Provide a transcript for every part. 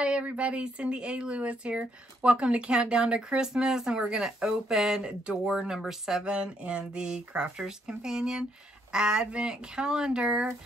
Hi everybody, Cindy A. Lewis here. Welcome to Countdown to Christmas, and we're going to open door number 7 in the Crafter's Companion Advent Calendar.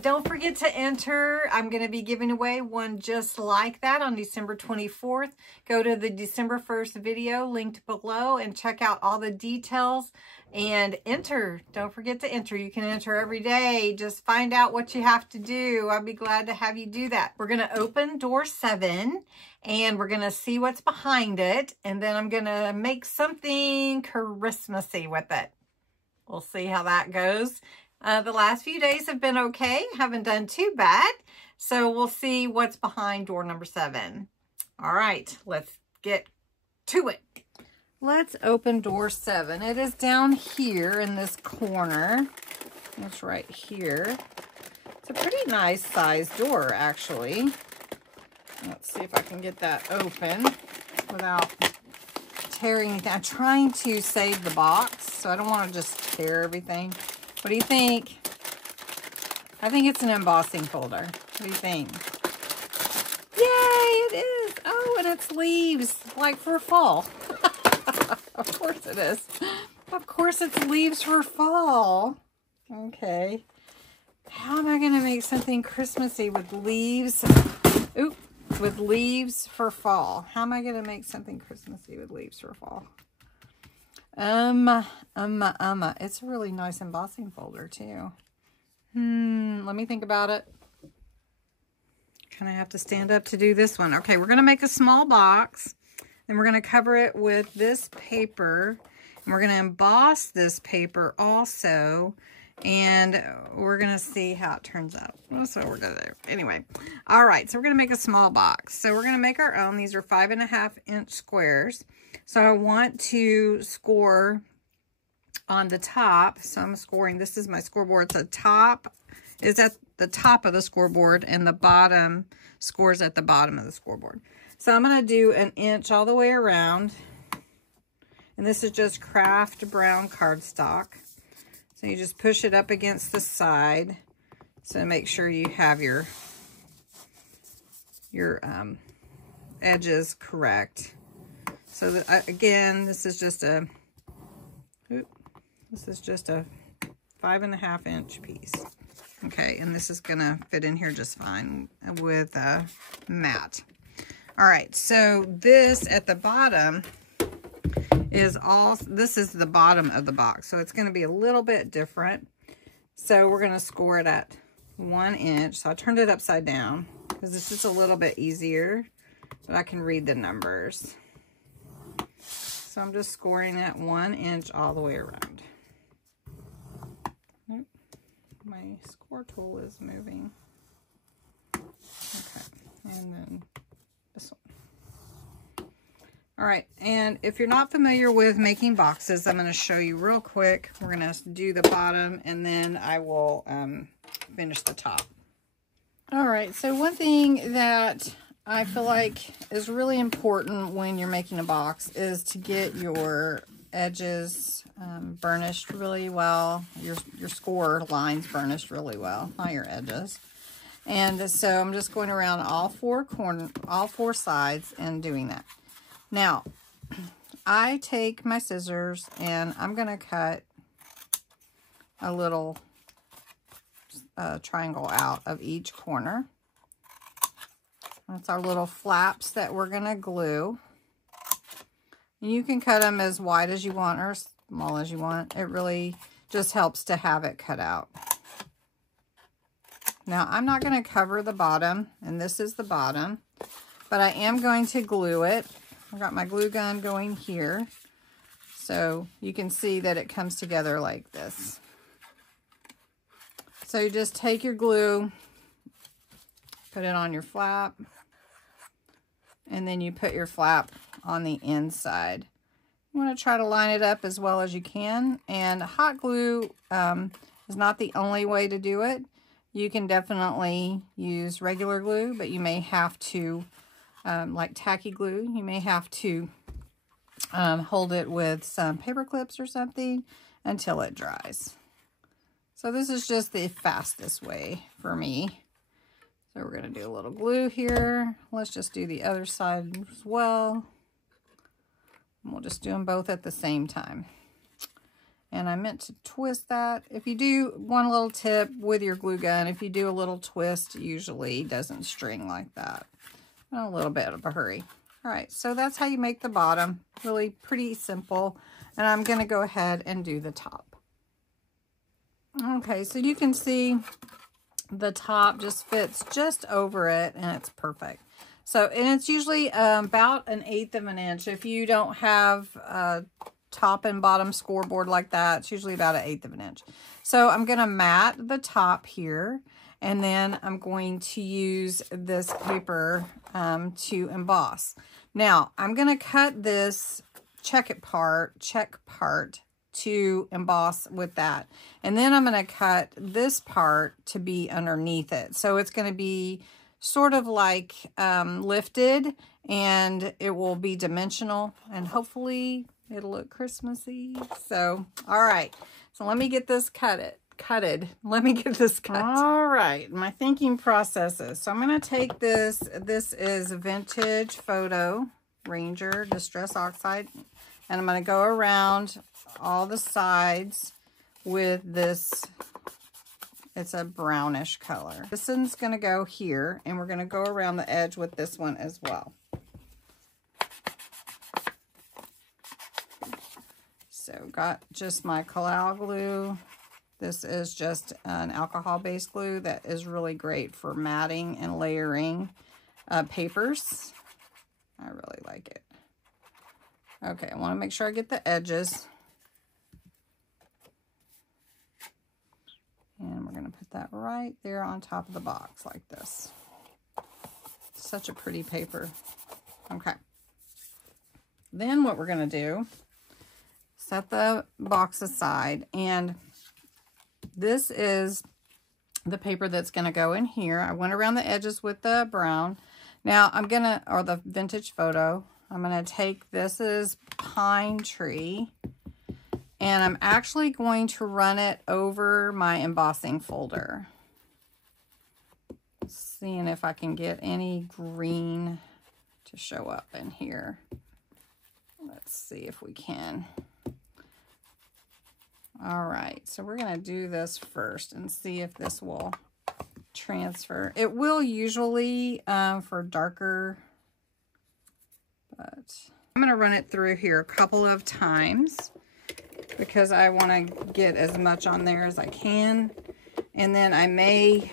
Don't forget to enter. I'm going to be giving away one just like that on December 24th. Go to the December 1st video linked below and check out all the details and enter. Don't forget to enter. You can enter every day. Just find out what you have to do. I'll be glad to have you do that. We're going to open door 7 and we're going to see what's behind it. And then I'm going to make something Christmassy with it. We'll see how that goes. The last few days have been okay. Haven't done too bad. So we'll see what's behind door number 7. All right, let's get to it. Let's open door 7. It is down here in this corner. It's right here. It's a pretty nice sized door, actually. Let's see if I can get that open without tearing anything. I'm trying to save the box, so I don't want to just tear everything. What do you think? I think it's an embossing folder. What do you think? Yay, it is. Oh, and it's leaves, like for fall. Of course it is. Of course it's leaves for fall. Okay. How am I going to make something Christmassy with leaves? Oop. With leaves for fall. How am I going to make something Christmassy with leaves for fall? It's a really nice embossing folder too. Let me think about it. Kind of have to stand up to do this one. Okay, we're going to make a small box. Then we're going to cover it with this paper. And we're going to emboss this paper also. And we're going to see how it turns out. That's what we're going to do. Anyway. All right. So we're going to make a small box. So we're going to make our own. These are 5.5-inch squares. So I want to score on the top. So I'm scoring. This is my scoreboard. The top is at the top of the scoreboard. And the bottom scores at the bottom of the scoreboard. So I'm going to do 1 inch all the way around. And this is just Craft Brown cardstock. So you just push it up against the side. So make sure you have your edges correct. So that, again, this is just a 5.5-inch piece. Okay, and this is gonna fit in here just fine with a mat. All right, so this at the bottom this is the bottom of the box, so it's going to be a little bit different. So we're going to score it at 1 inch. So I turned it upside down because this is a little bit easier, but I can read the numbers. So I'm just scoring at 1 inch all the way around. Nope. My score tool is moving. Okay, and then this one. All right, and if you're not familiar with making boxes, I'm going to show you real quick. We're going to do the bottom, and then I will finish the top. All right, so one thing that I feel like is really important when you're making a box is to get your edges burnished really well, your score lines burnished really well, not your edges. And so I'm just going around all four sides and doing that. Now, I take my scissors and I'm going to cut a little triangle out of each corner. That's our little flaps that we're going to glue. And you can cut them as wide as you want or as small as you want. It really just helps to have it cut out. Now, I'm not going to cover the bottom, and this is the bottom, but I am going to glue it. I've got my glue gun going here, so you can see that it comes together like this. So you just take your glue, put it on your flap, and then you put your flap on the inside. You want to try to line it up as well as you can, and hot glue is not the only way to do it. You can definitely use regular glue, but you may have to like tacky glue, you may have to hold it with some paper clips or something until it dries. So this is just the fastest way for me. So So we're going to do a little glue here. Let's just do the other side as well. And we'll just do them both at the same time. And I meant to twist that. If you do, one little tip with your glue gun, if you do a little twist, it usually doesn't string like that. A little bit of a hurry. All right, so that's how you make the bottom. Really pretty simple. And I'm going to go ahead and do the top. Okay, so you can see the top just fits just over it, and it's perfect. So, and it's usually about 1/8 of an inch. If you don't have a top and bottom scoreboard like that, it's usually about 1/8 of an inch. So I'm going to mat the top here, and then I'm going to use this paper to emboss. Now, I'm going to cut this check part to emboss with that. And then I'm going to cut this part to be underneath it. So it's going to be sort of like lifted, and it will be dimensional, and hopefully it'll look Christmassy. So, all right. So let me get this cutted. Let me get this cut. All right. My thinking processes. So I'm going to take this. This is Vintage Photo Ranger Distress Oxide. And I'm going to go around all the sides with this. It's a brownish color. This one's going to go here, and we're going to go around the edge with this one as well. So got just my Collal glue. This is just an alcohol-based glue that is really great for matting and layering papers. I really like it. Okay, I want to make sure I get the edges. And we're going to put that right there on top of the box like this. Such a pretty paper. Okay. Then what we're going to do, set the box aside, and this is the paper that's going to go in here. I went around the edges with the brown. Now I'm going to, or the Vintage Photo, I'm going to take, this is Pine Tree, and I'm actually going to run it over my embossing folder. Seeing if I can get any green to show up in here. Let's see if we can. All right, so we're going to do this first and see if this will transfer. It will usually for darker, but I'm going to run it through here a couple of times because I want to get as much on there as I can, and then I may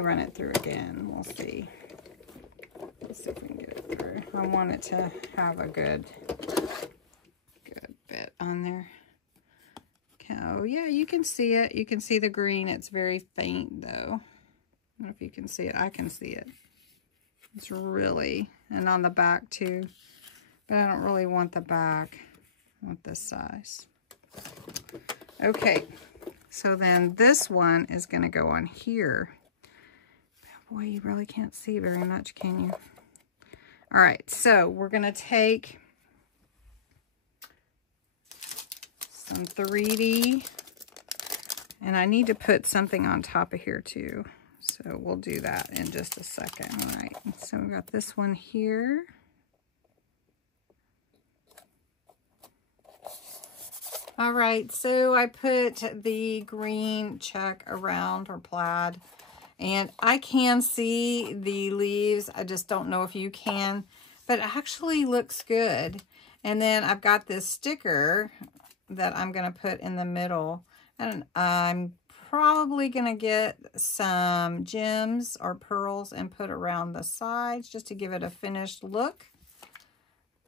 run it through again. We'll see. Let's see if we can get it through. I want it to have a good bit on there. Oh yeah, you can see it. You can see the green. It's very faint though. I don't know if you can see it. I can see it. It's really, and on the back too. But I don't really want the back. I want this size. Okay, so then this one is going to go on here. Boy, you really can't see very much, can you? All right, so we're going to take some 3D, and I need to put something on top of here too. So we'll do that in just a second. All right, so we've got this one here. All right, so I put the green check around, or plaid, and I can see the leaves. I just don't know if you can, but it actually looks good. And then I've got this sticker that I'm going to put in the middle, and I'm probably going to get some gems or pearls and put around the sides just to give it a finished look.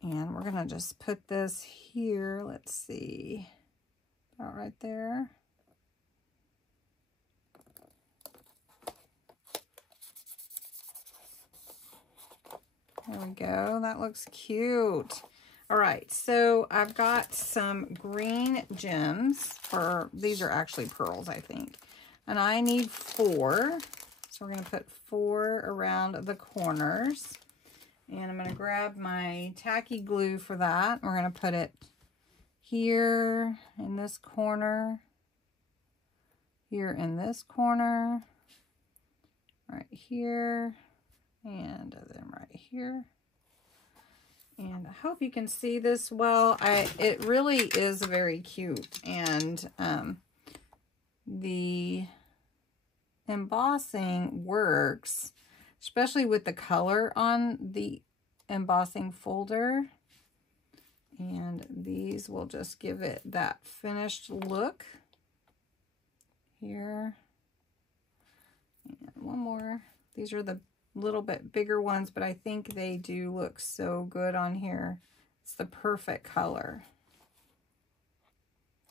And we're going to just put this here. Let's see. About right there. There we go. That looks cute. All right, so I've got some green gems, or these are actually pearls, I think. And I need 4. So we're going to put 4 around the corners. And I'm going to grab my tacky glue for that. We're going to put it here in this corner, here in this corner, right here, and then right here. And I hope you can see this well. It really is very cute, and the embossing works, especially with the color on the embossing folder. And these will just give it that finished look here. And one more. These are the little bit bigger ones, but I think they do look so good on here. It's the perfect color.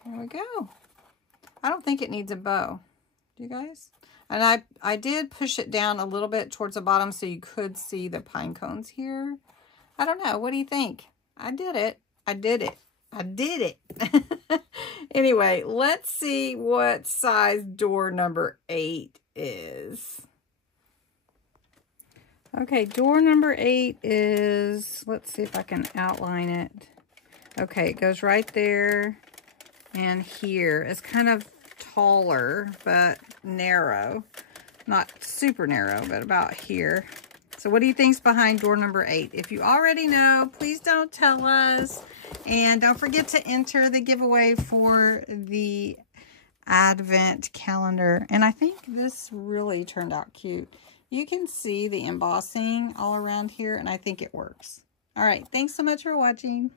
There we go. I don't think it needs a bow. Do you guys? And I did push it down a little bit towards the bottom so you could see the pine cones here. I don't know. What do you think? I did it. I did it. I did it. Anyway, let's see what size door number 8 is. Okay, door number 8 is, let's see if I can outline it. Okay, it goes right there and here. It's kind of taller, but narrow. Not super narrow, but about here. So what do you think's behind door number 8? If you already know, please don't tell us. And don't forget to enter the giveaway for the Advent calendar. And I think this really turned out cute. You can see the embossing all around here, and I think it works. All right, thanks so much for watching.